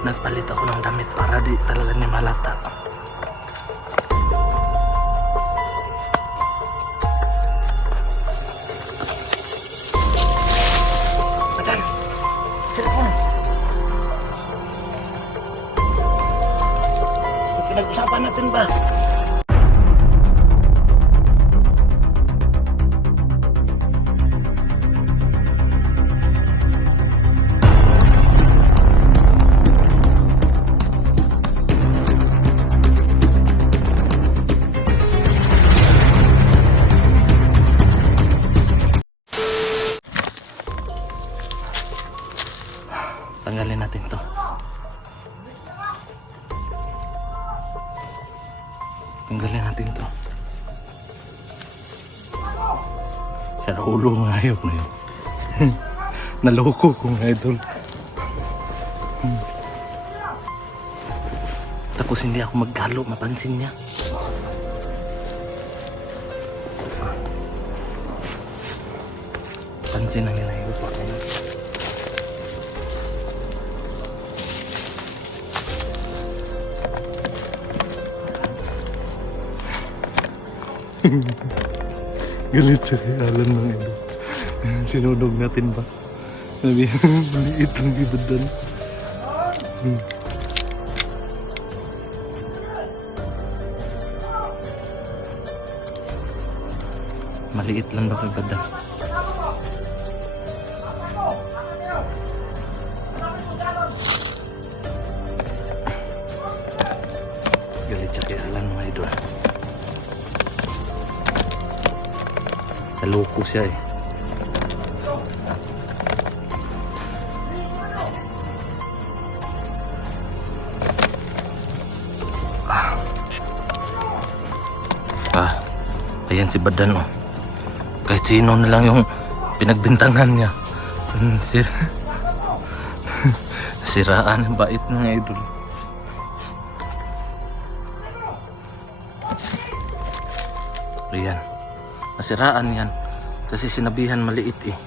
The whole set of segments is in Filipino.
Nagpalit ako ng damit para di talaga niya malata. Madal! Cellphone! Pinag-usapan natin ba? Tanggalin natin to. Tanggalin natin to. Sa ulo ng hayop na yun. Naloko kong idol. Tapos hindi ako maggalo, mapansin niya. Pansin ang hinahigop pa kayo. Galit sa Alan ng ilo. Sinunog natin ba? Sabi, maliit lang ibadan. Maliit lang daw ibadan. Galit sa Alan ng ilo. Naloko siya eh. Ayan si Badan oh. Kahit sino na lang yung pinagbintangan niya. Siraan ang bait ng idol. Ayan. Nasiraan yan. Kasi sinabihan maliit eh.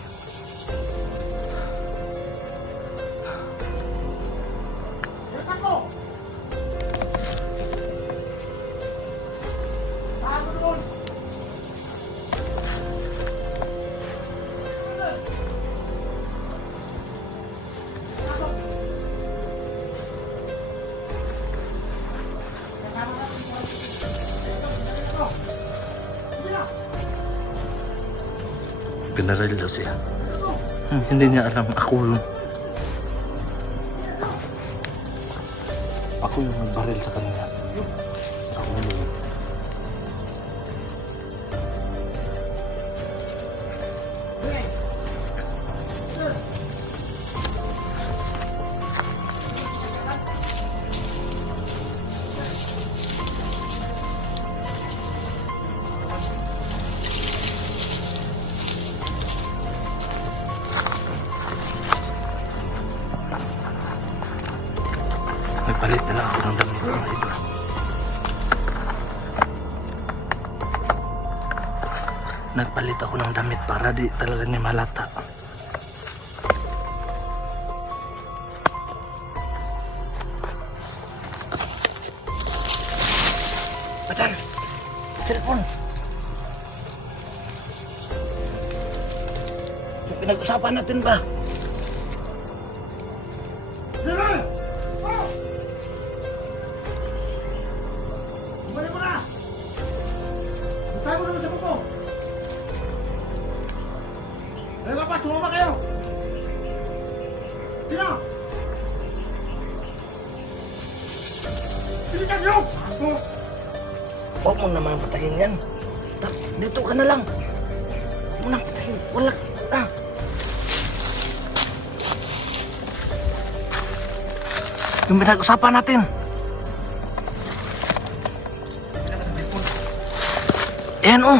Pinarelyo siya. Hindi niya alam ako yung nagbaril sa kanila. Ako yung palit na lang ako ng damit mga idol. Nagpalit ako ng damit para di talaga niya malata. Madal! Cellphone! Pinag-usapan natin ba? Sumama kayo! Sino? Bilisan nyo! Huwag mo naman patayin yan. Dito ka na lang. Huwag mo nang patayin. Wala na. Yung pinag-usapan natin. Ayan oh.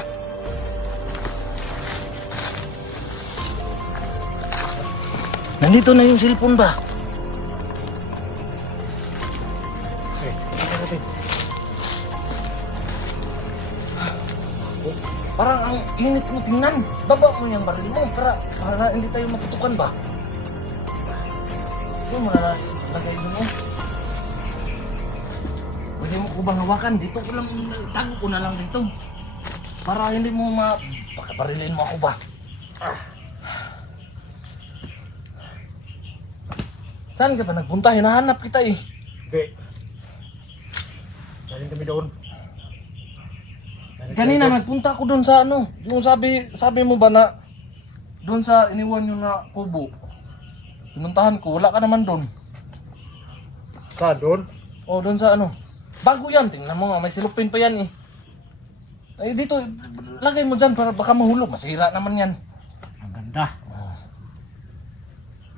Nandito na yung cellphone ba? Parang ang init mo tingnan. Baba mo yung baril mo para hindi tayo maputukan ba? Yun mo na lagay mo. Pwede mo ko bang hawakan? Dito ko lang, tago ko na lang dito. Para hindi mo pakaparilin mo ako ba? Saan ka ba nagpunta? Hinahanap kita eh. Hindi. Galing kami doon. Kanina nagpunta ako doon sa ano. Yung sabi mo ba na doon sa iniwan nyo na kubo. Pinuntahan ko, wala ka naman doon. Saan doon? O doon sa ano. Bago yan, tingnan mo nga, may silupin pa yan eh. Ay dito, lagay mo dyan para baka mahulog. Masira naman yan. Ang ganda.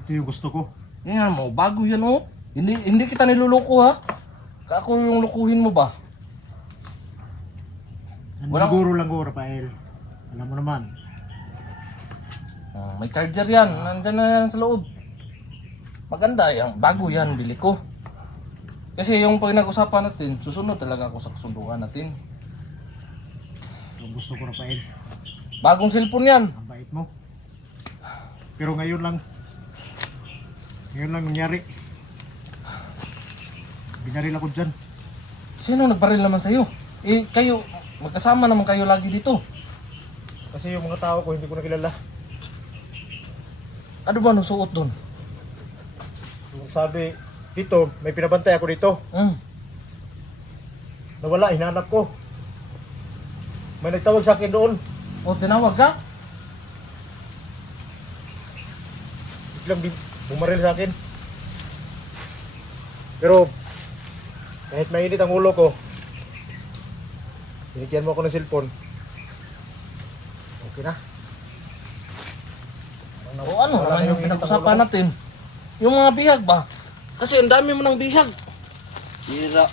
Ito yung gusto ko. Yan mo, bago yan oh. Hindi kita niluloko ha. Kako yung lukuhin mo ba? Walang- Siguro lang ko, Rafael. Alam mo naman. May charger yan, nandyan na yan sa loob. Maganda yan, bago yan, bili ko. Kasi yung pinag-usapan natin, susunod talaga ako sa kasunduan natin. Yung gusto ko, Rafael. Bagong cellphone yan. Ang bait mo. Pero ngayon lang nangyari. Binaril ako dyan. Sino nagbaril naman sa'yo? Eh, kayo, magkasama naman kayo lagi dito. Kasi yung mga tao ko hindi ko nakilala. Ano ba nusuot doon? Yung sabi, dito, may pinabantay ako dito. Nawala, hinanap ko. May nagtawag sa akin doon. O, tinawag ka? Biglang bumaril sa akin. Pero, kahit mainit ang ulo ko, binigyan mo ako ng cellphone. Okay na. O ano naman yung pinag-usapan natin? Yung mga bihag ba? Kasi ang dami mo ng bihag. Hira.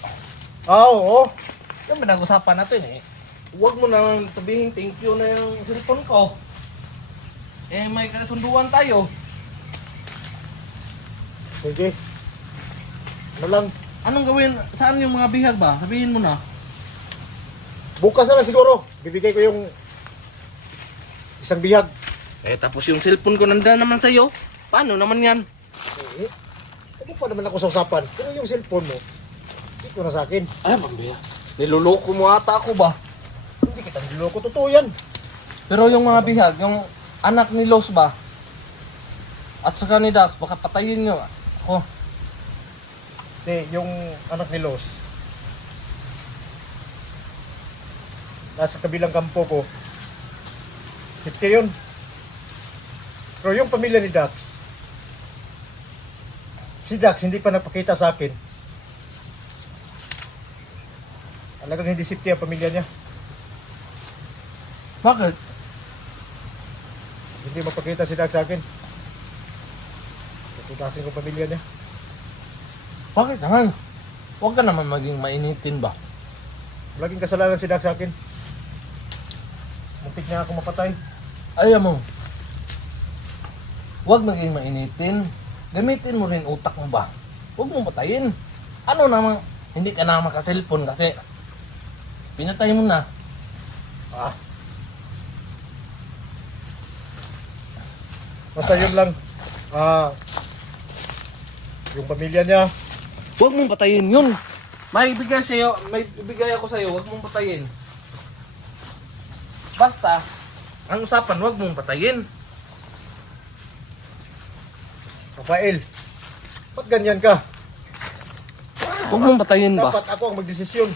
Oo. Yung pinag-usapan natin eh. Huwag mo nang sabihin thank you na yung cellphone ko. Eh may kasunduan tayo. Sige. Ano lang, Anong gawin? Saan yung mga bihag ba? Sabihin mo na. bukas na lang siguro. Bibigay ko yung isang bihag. Eh tapos yung cellphone ko nandun naman sa'yo. Paano naman yan? Eh, ano pa naman ako sa usapan? Pero yung cellphone mo, ito na sa akin. Ay, mambiya. Niloloko mo ata ako ba? Hindi kita niloko, totoo yan. Pero yung mga bihag, yung anak ni Los ba? At saka ni Dax, baka patayin nyo. Ako. Hindi, yung anak ni Los. Nasa kabilang kampo ko. Safety yun. Pero yung pamilya ni Dax, si Dax hindi pa nagpakita sa akin. Talagang hindi safety ang pamilya niya. Bakit? Hindi mapakita si Dax sa akin. Pagkutasin ko pamilya niya. Bakit naman? Huwag ka naman maging mainitin ba? Laging kasalanan si Dax sa akin. Muntik na ako mapatay. Ayaw mo. Huwag maging mainitin. Gamitin mo rin utak mo ba? Huwag mo patayin. Ano naman, hindi ka na makaselfon kasi pinatay mo na. Ah. Basta yun lang. Yung pamilya niya, Huwag mong patayin yun. May bigay ako sa'yo, huwag mong patayin. Basta, ang usapan, huwag mong patayin. Rafael, ba't ganyan ka? Huwag mong patayin ba? Dapat ako ang magdesisyon.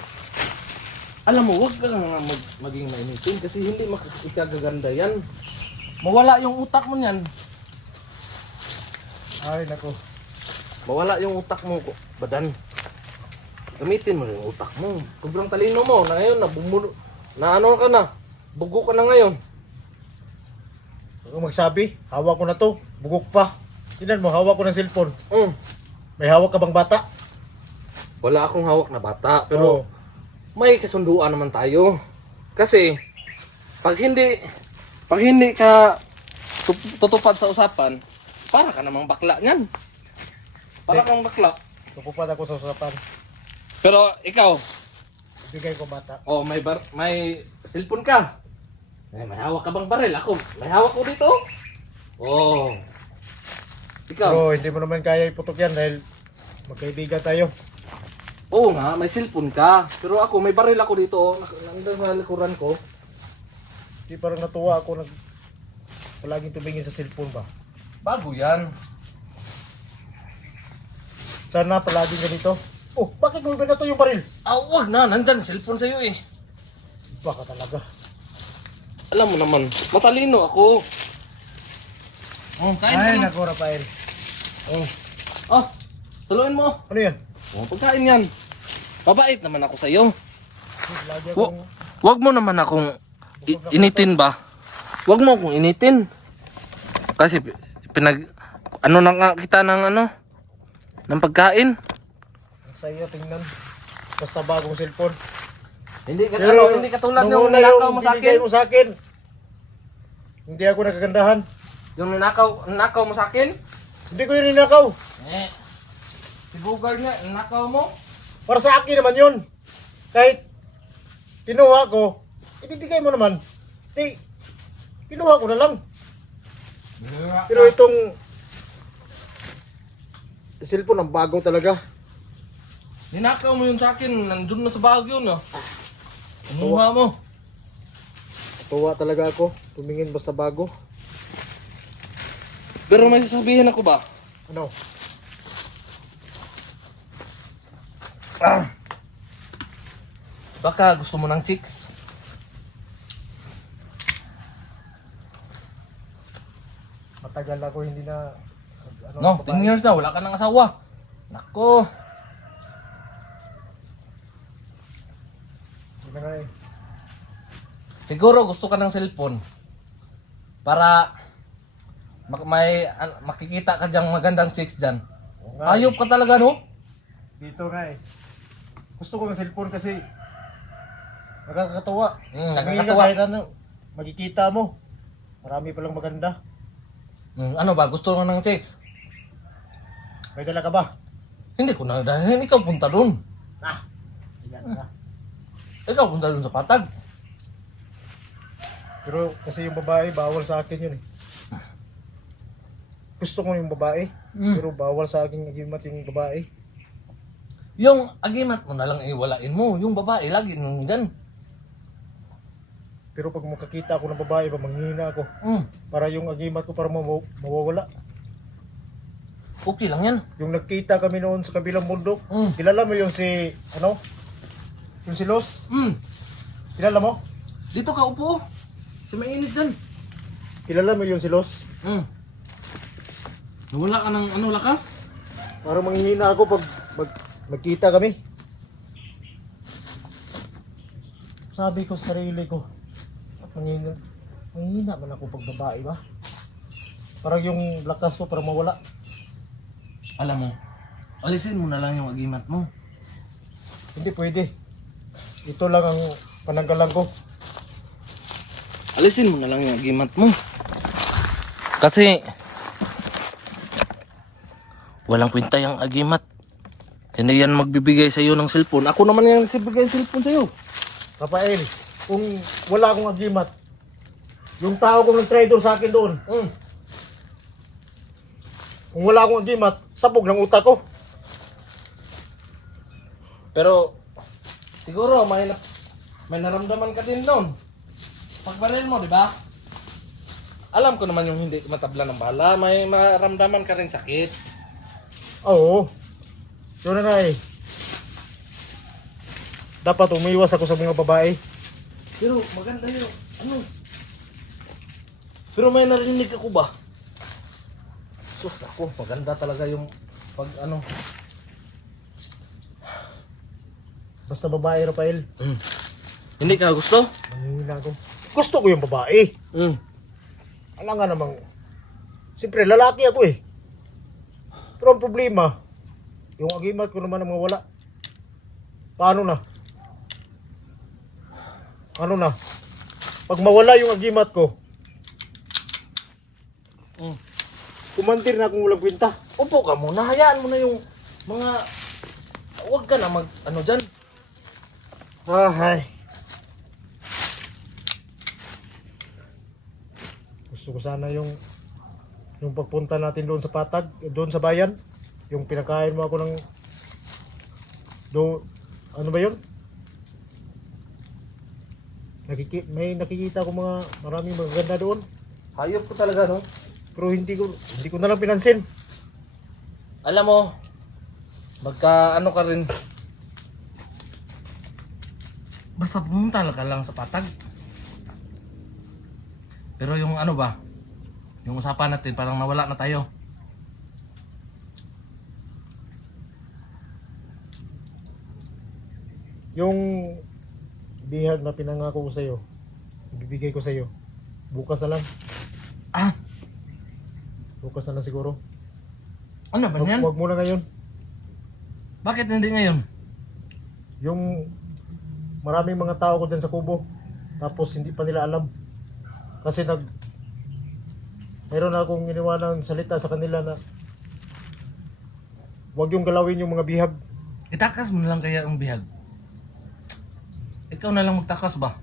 Alam mo, huwag ka nga maging mainitin kasi hindi makikagaganda yan. Mawala yung utak mo niyan. Ay, nako. Mawala yung utak mo, badan. Gamitin mo rin yung utak mo. Sobrang talino mo. Na ngayon, na ano ka na. Bugo ka na ngayon. Kung magsabi, hawak ko na to. Bugok pa. Tingnan mo, hawak ko ng cellphone. May hawak ka bang bata? Wala akong hawak na bata. Oo. Pero may kasunduan naman tayo. Kasi, pag hindi ka tutupad sa usapan, para ka namang bakla niyan. Para kang bakla. Tupupad ako sa usapan. Pero ikaw, Ibigay ko bata. may cellphone ka. May hawak ka bang baril? Ako, may hawak ko dito. Oh. Ikaw. Pero hindi mo naman kaya iputok yan dahil Magkaibigan tayo. Oo nga, may cellphone ka. Pero ako, may baril ako dito. Oh. Nandun sa likuran ko. Di parang natuwa ako palaging tumingin sa cellphone ba? Bago yan. Sana palaging ganito. Oh, bakit mo ba na to yung baril? Ah, wag na. Nandyan, cellphone sa'yo eh. Baka talaga. Alam mo naman, matalino ako. Kain Ay, ka na. naku, Rafael. Oh, tuluin mo. Ano yan? Pagkain yan. Mabait naman ako sa'yo. Lagi akong... Wag mo naman akong initin ba? Wag mo akong initin. Kasi ano na nga kita ng pagkain. Ang saya tingnan. Basta bagong cellphone. Hindi Pero, katulad nung yung una ninakaw mo sa binigay akin. mo sa akin. Hindi ako nakagandahan. Yung ninakaw mo sa akin. Hindi ko yun ninakaw. Si Bugard nga, ninakaw mo. Para sa akin naman yun. Kahit kinuha ko, ibibigay mo naman. Di, kinuha ko na lang. Pero itong cellphone ang bago talaga. Ninakaw mo yun sa akin. Nandun na sa Baguio na. Kumuha mo. Tuwa talaga ako. Tumingin basta bago. Pero may sasabihin ako ba? Ano? Baka gusto mo ng chicks? Matagal ako hindi na... No, 10 years na. Wala ka ng asawa. Nako. Hindi na nga eh. Siguro gusto ka ng cellphone. Para makikita ka diyang magandang chicks dyan. Oo nga eh. Ayop ka talaga, no? Dito nga eh. Gusto ko ng cellphone kasi nakakatawa. Nakakatawa. Kahit ano, makikita mo. Marami palang maganda. Ano ba? Gusto mo ng chicks? May dala ka ba? Hindi ko na dahil ikaw punta doon. Sige na. Ikaw punta doon sa patag. Pero kasi yung babae, bawal sa akin yun eh. Gusto ko yung babae, pero bawal sa akin agimat yung babae. Yung agimat mo na lang iwalain mo. Yung babae, lagi nung dyan. Pero pag makakita ako ng babae, manghihina ako. Para yung agimat ko para mawawala. Okay lang yan. Yung nagkita kami noon sa kabilang bundok, kilala mo yung si, ano? Yung si Los? Kilala mo? Dito ka upo. Sa mainit dyan. Kilala mo yung si Los? Nawala ka ng lakas? Para manghihina ako pag magkita kami. Sabi ko sa sarili ko, at manghihina man ako pag babae ba? Parang yung lakas ko para mawala. Alam mo, alisin mo na lang yung agimat mo. Hindi pwede. Ito lang ang pananggalan ko. Alisin mo na lang yung agimat mo. Kasi walang kwenta yung agimat. Hindi yan magbibigay sa iyo ng cellphone. Ako naman yung nagbibigay ng cellphone sa iyo. Rafael, kung wala akong agimat, yung tao kong nag-trader sa akin doon, kung wala akong agimat, sabog ng utak ko. Pero siguro may naramdaman ka din doon. Pagbaril mo, di ba? Alam ko naman yung hindi matabla ng bala, may maramdaman ka rin sakit. Oo. Yun na nga eh. Dapat umiwas ako sa mga babae. Pero maganda yun. Ano? Pero may narinig ako ba? Sus, ako, maganda talaga yung pag ano. Basta babae, Rafael. Hindi ka gusto? Manghihina ako. Gusto ko yung babae. Alam nga namang, siyempre lalaki ako eh. Pero ang problema, yung agimat ko naman ang mawala. Paano na? Ano na? Pag mawala yung agimat ko, kumantir na akong walang kwenta. Upo ka muna, hayaan mo na yung mga... Huwag ka na mag... ano dyan. Ay. Gusto ko sana yung pagpunta natin doon sa Patag, doon sa bayan. Yung pinakain mo ako ng ano ba yun? May nakikita ko maraming magaganda doon. Hayop ko talaga, no? Pero hindi ko na lang pinansin. Alam mo, magka ano ka rin. Basta pumunta ka lang sa patag. Pero yung ano ba, yung usapan natin parang nawala na tayo. Yung bihag na pinangako ko sa'yo, ibibigay ko sa'yo. Bukas na lang. Ah, Bukas na lang siguro. ano ba yan? Wag mo na ngayon. Bakit hindi ngayon? Yung maraming mga tao ko dyan sa kubo. Tapos hindi pa nila alam. Kasi mayroon na akong iniwanang salita sa kanila na wag yung galawin yung mga bihag. Itakas mo na lang kaya ang bihag. Ikaw na lang magtakas ba?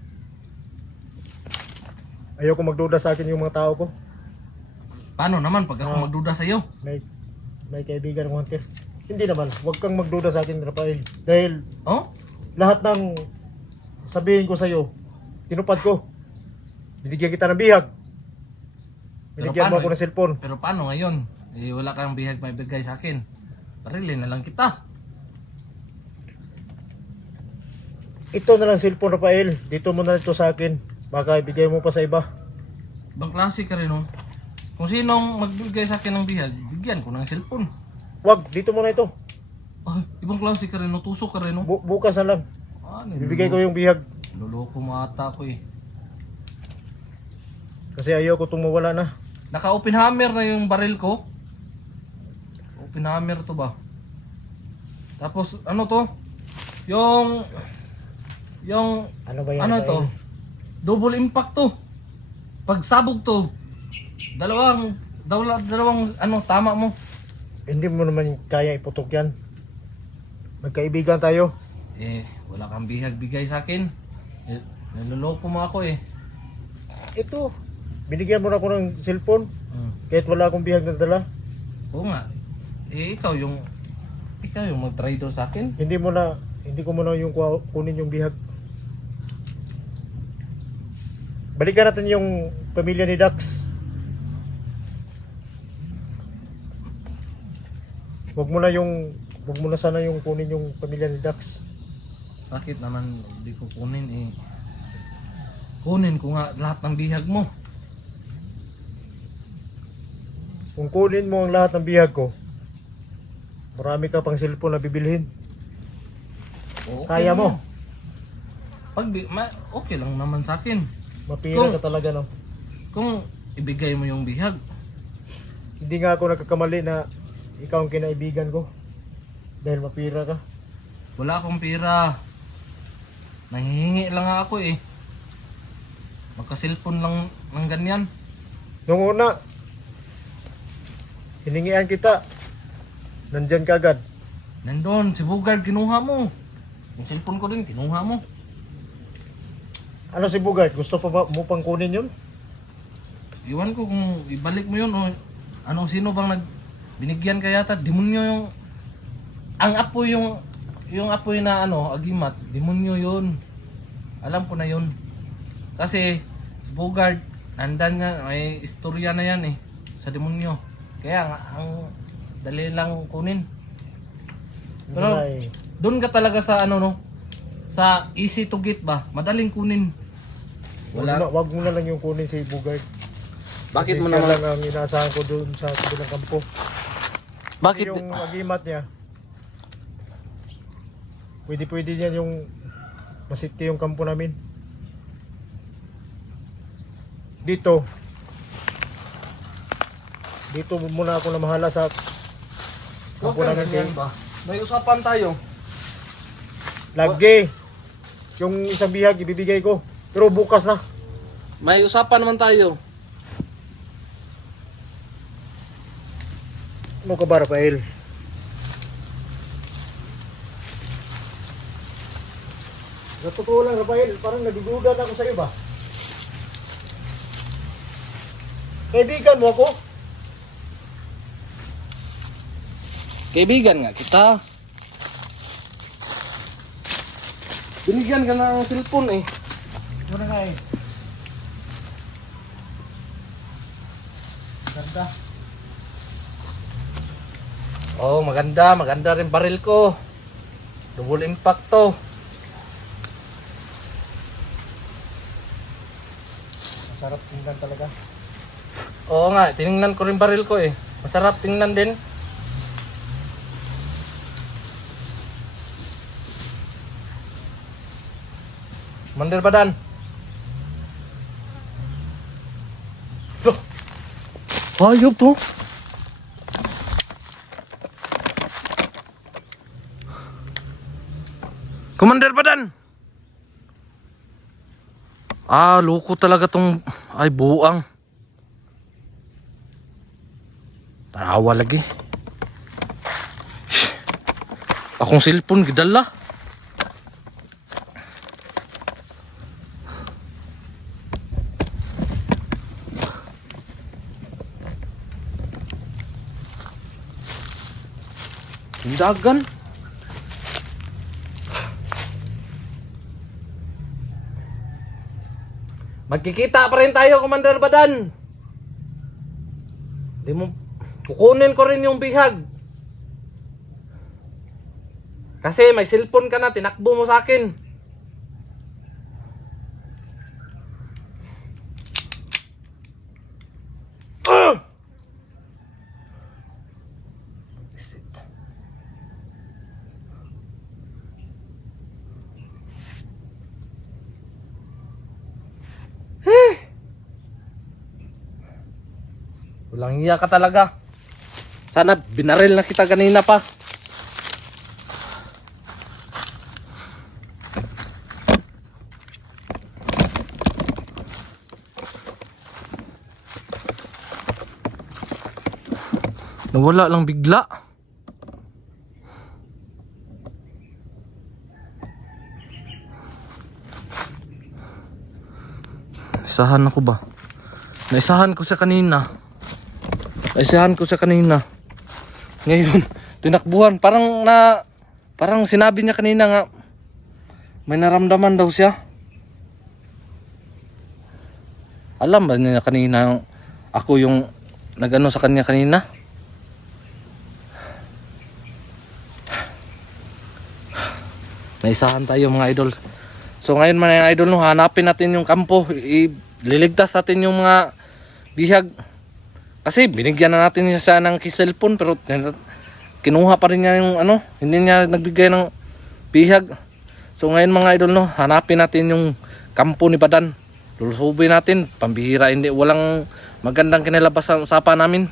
Ayoko magduda sa akin yung mga tao ko. Paano naman pag ako magduda sa iyo? May kaibigan ko hunter. Hindi naman, wag kang magduda sa akin, Rafael. Dahil Oh? lahat ng sabihin ko sa'yo, tinupad ko. Binigyan kita ng bihag. Binigyan mo paano ako ng cellphone. Pero paano ngayon? Eh, wala kang bihag may bigay sa akin. Parilin na lang kita. Ito na lang cellphone, Rafael. Dito mo na ito sa akin. Baka ibigay mo pa sa iba. Ibang klase ka rin, oh. Kung sinong magbigay sa akin ng bihag, bigyan ko ng cellphone. Wag, dito mo na ito. Ay, ibang klase ka rin, oh. Tusok ka rin, oh. Bukas na lang. Ano, Bibigay ko yung bihag. luloko mo ata ko eh. Kasi ayoko itong mawala na. Naka-open hammer na yung baril ko. Open hammer to ba? Tapos, ano to? Yung Ano ba yan? ano Rafael? to? Double impact to. Pag sabog to, dalawang ano tama mo. Hindi mo naman kaya iputok yan. Magkaibigan tayo. Eh, wala kang bihag bigay sa akin. Eh, niloloko mo ako eh. Ito, binigyan mo na ako ng cellphone. Kahit wala akong bihag na dala. Oo nga. Eh, ikaw yung mag-trader sa akin. Hindi ko mo na yung kunin yung bihag. Balikan natin yung pamilya ni Dax. Wag mo na sana yung kunin yung pamilya ni Dax. Bakit naman hindi ko kunin eh? Kunin ko nga lahat ng bihag mo. Kung kunin mo ang lahat ng bihag ko, marami ka pang cellphone na bibilhin. Okay Kaya mo. Okay lang naman sa akin. Mapira ka talaga, no? Kung ibigay mo yung bihag. Hindi nga ako nagkakamali na ikaw ang kinaibigan ko. Dahil mapira ka. Wala akong pira. Nahihingi lang nga ako eh. Magka-cellphone lang ng ganyan. Nung una, hiningian kita. Nandyan ka agad. Nandun, si Bugard kinuha mo. Yung cellphone ko din, kinuha mo. Ano si Bugart? Gusto pa ba mo pang kunin yun? Iwan ko kung ibalik mo yun o sino bang binigyan ka yata, demonyo yung ang apoy yung apoy na agimat, demonyo yun. Alam ko na yun. Kasi si Bugard, nandan nga, may istorya na yan eh, sa demonyo. Kaya nga, ang dali lang kunin. Pero Hindi, doon ka talaga sa sa easy to get ba? Madaling kunin. wag mo na lang yung kunin si Bugart. Bakit Kasi mo siya naman? lang ang inaasahan ko doon sa kabilang kampo. Bakit? Yung agimat niya, pwede niya yung masiti yung kampo namin. Dito muna ako namahala sa kampo Okay, namin. ganyan ba? May usapan tayo. Lagi. Yung isang bihag ibibigay ko. Pero bukas na. May usapan naman tayo. Ano ka ba, Rafael? Sa totoo lang, Rafael, parang nadududa na ako sa'yo ba? Kaibigan mo ako? Kaibigan nga kita. Binigyan ka ng cellphone eh. Muna nga eh. Ganda. Oh, maganda. Maganda rin baril ko. Double impact to. Masarap tingnan talaga. Oo nga, tiningnan ko rin baril ko eh. Masarap tingnan din. Commander Badan. Loh, hayop to. Commander Badan. Loko talaga tong ay buang. Tanawa lagi. Akong cellphone gidala. Tindagan. Magkikita pa rin tayo, Commander Badan. Di mo kukunin ko rin yung bihag. Kasi may cellphone ka na, tinakbo mo sa akin. Walang iya ka talaga. Sana binaril na kita kanina pa. Nawala lang bigla. Isahan ako ba? Naisahan ko sa kanina. Ngayon, tinakbuhan. Parang sinabi niya kanina nga may naramdaman daw siya. Alam ba niya kanina ako yung nagano sa kanya kanina? Naisahan tayo mga idol. So ngayon mga idol, no, hanapin natin yung kampo. Ililigtas natin yung mga bihag. Kasi binigyan na natin siya ng cellphone pero kinuha pa rin niya yung hindi niya nagbigay ng bihag. So ngayon mga idol, no, hanapin natin yung kampo ni Badan. Lulusubin natin, pambihira, walang magandang kinalabasan usapan namin.